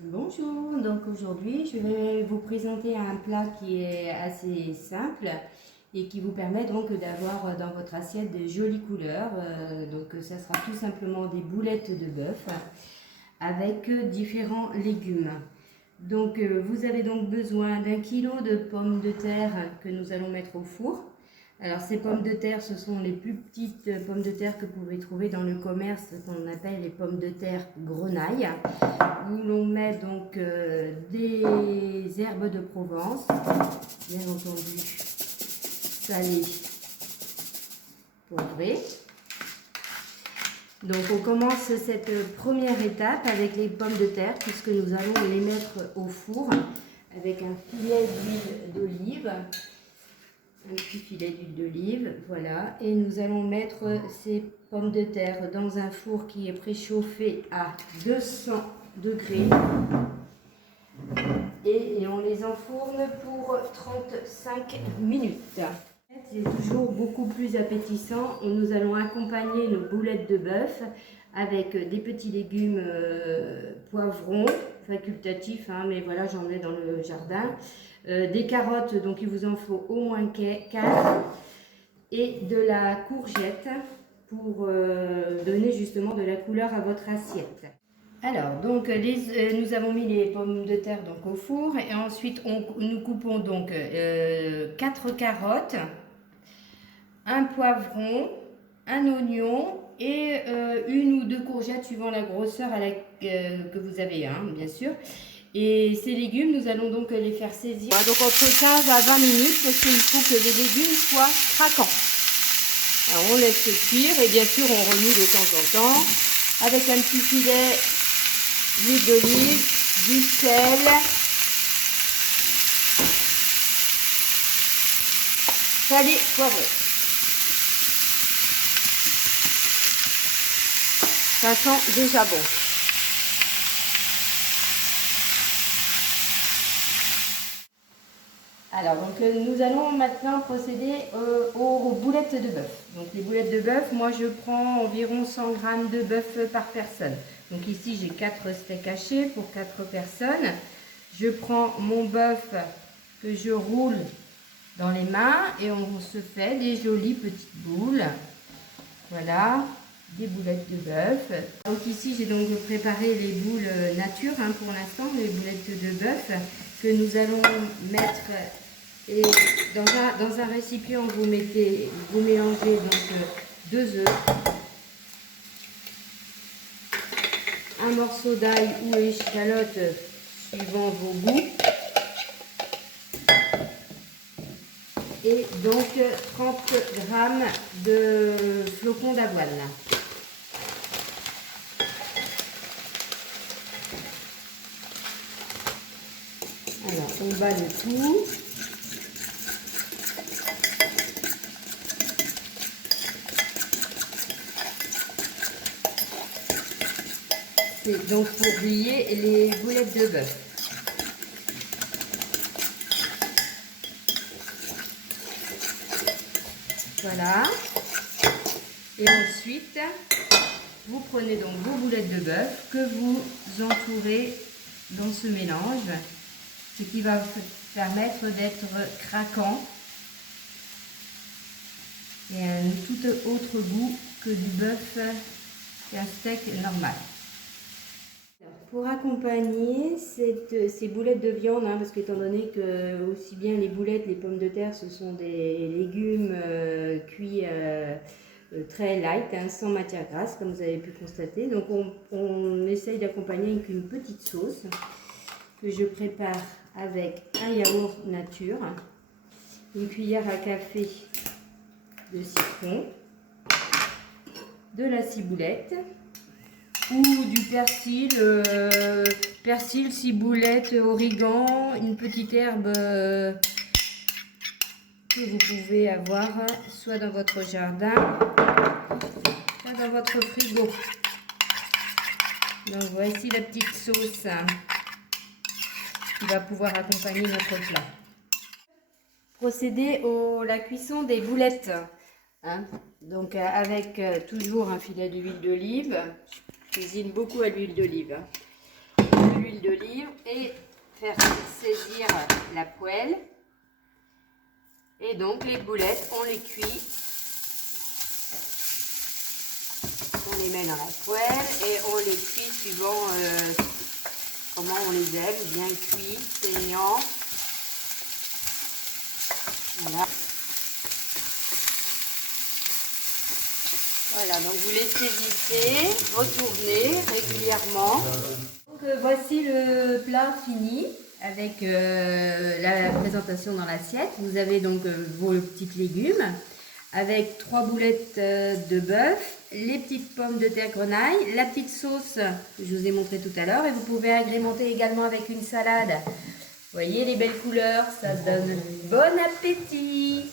Bonjour, donc aujourd'hui je vais vous présenter un plat qui est assez simple et qui vous permet donc d'avoir dans votre assiette de jolies couleurs. Donc ça sera tout simplement des boulettes de bœuf avec différents légumes. Donc vous avez donc besoin d'1 kg de pommes de terre que nous allons mettre au four. Alors ces pommes de terre, ce sont les plus petites pommes de terre que vous pouvez trouver dans le commerce, qu'on appelle les pommes de terre grenaille, où l'on met donc des herbes de Provence, bien entendu salées, poivrées. Donc on commence cette première étape avec les pommes de terre, puisque nous allons les mettre au four avec un filet d'huile d'olive. Un petit filet d'huile d'olive, voilà, et nous allons mettre ces pommes de terre dans un four qui est préchauffé à 200 degrés et on les enfourne pour 35 minutes. C'est toujours beaucoup plus appétissant. Nous allons accompagner nos boulettes de bœuf avec des petits légumes poivrons, facultatifs, hein, mais voilà, j'en ai dans le jardin. Des carottes, donc il vous en faut au moins 4, et de la courgette pour donner justement de la couleur à votre assiette. Alors, donc nous avons mis les pommes de terre donc au four et ensuite nous coupons donc 4 carottes, un poivron, un oignon et 1 ou 2 courgettes suivant la grosseur que vous avez, hein, bien sûr. Et ces légumes, nous allons donc les faire saisir. Donc entre 15 à 20 minutes, parce qu'il faut que les légumes soient craquants. Alors on laisse cuire et bien sûr on remue de temps en temps avec un petit filet d'huile d'olive, du sel, salé, poivré. Ça sent déjà bon. Alors, donc, nous allons maintenant procéder aux boulettes de bœuf. Donc, les boulettes de bœuf, moi, je prends environ 100 g de bœuf par personne. Donc, ici, j'ai 4 steaks hachés pour 4 personnes. Je prends mon bœuf que je roule dans les mains et on se fait des jolies petites boules. Voilà, des boulettes de bœuf. Donc, ici, j'ai donc préparé les boules nature, hein, pour l'instant, les boulettes de bœuf que nous allons mettre. Et dans un récipient, vous mélangez donc 2 œufs, un morceau d'ail ou échalote suivant vos goûts, et donc 30 g de flocons d'avoine. Alors, on bat le tout. C'est donc pour griller les boulettes de bœuf. Voilà. Et ensuite, vous prenez donc vos boulettes de bœuf que vous entourez dans ce mélange, ce qui va vous permettre d'être craquant et un tout autre goût que du bœuf qu'un steak normal. Pour accompagner ces boulettes de viande, hein, parce qu'étant donné que aussi bien les boulettes, les pommes de terre, ce sont des légumes cuits très light, hein, sans matière grasse, comme vous avez pu constater. Donc on essaye d'accompagner avec une petite sauce que je prépare avec un yaourt nature, une cuillère à café de citron, de la ciboulette, ou du persil, persil, ciboulette, origan, une petite herbe que vous pouvez avoir soit dans votre jardin, soit dans votre frigo. Donc voici la petite sauce qui va pouvoir accompagner notre plat. Procéder à la cuisson des boulettes. Hein. Donc avec toujours un filet d'huile d'olive. Je cuisine beaucoup à l'huile d'olive. l'huile d'olive et faire saisir la poêle. Et donc les boulettes, on les cuit. On les met dans la poêle et on les cuit suivant comment on les aime, bien cuits, saignants. Voilà. Voilà, donc vous les saisissez, retournez régulièrement. Donc, voici le plat fini avec la présentation dans l'assiette. Vous avez donc vos petits légumes avec 3 boulettes de bœuf, les petites pommes de terre grenaille, la petite sauce que je vous ai montré tout à l'heure et vous pouvez agrémenter également avec une salade. Vous voyez les belles couleurs, ça donne bon appétit.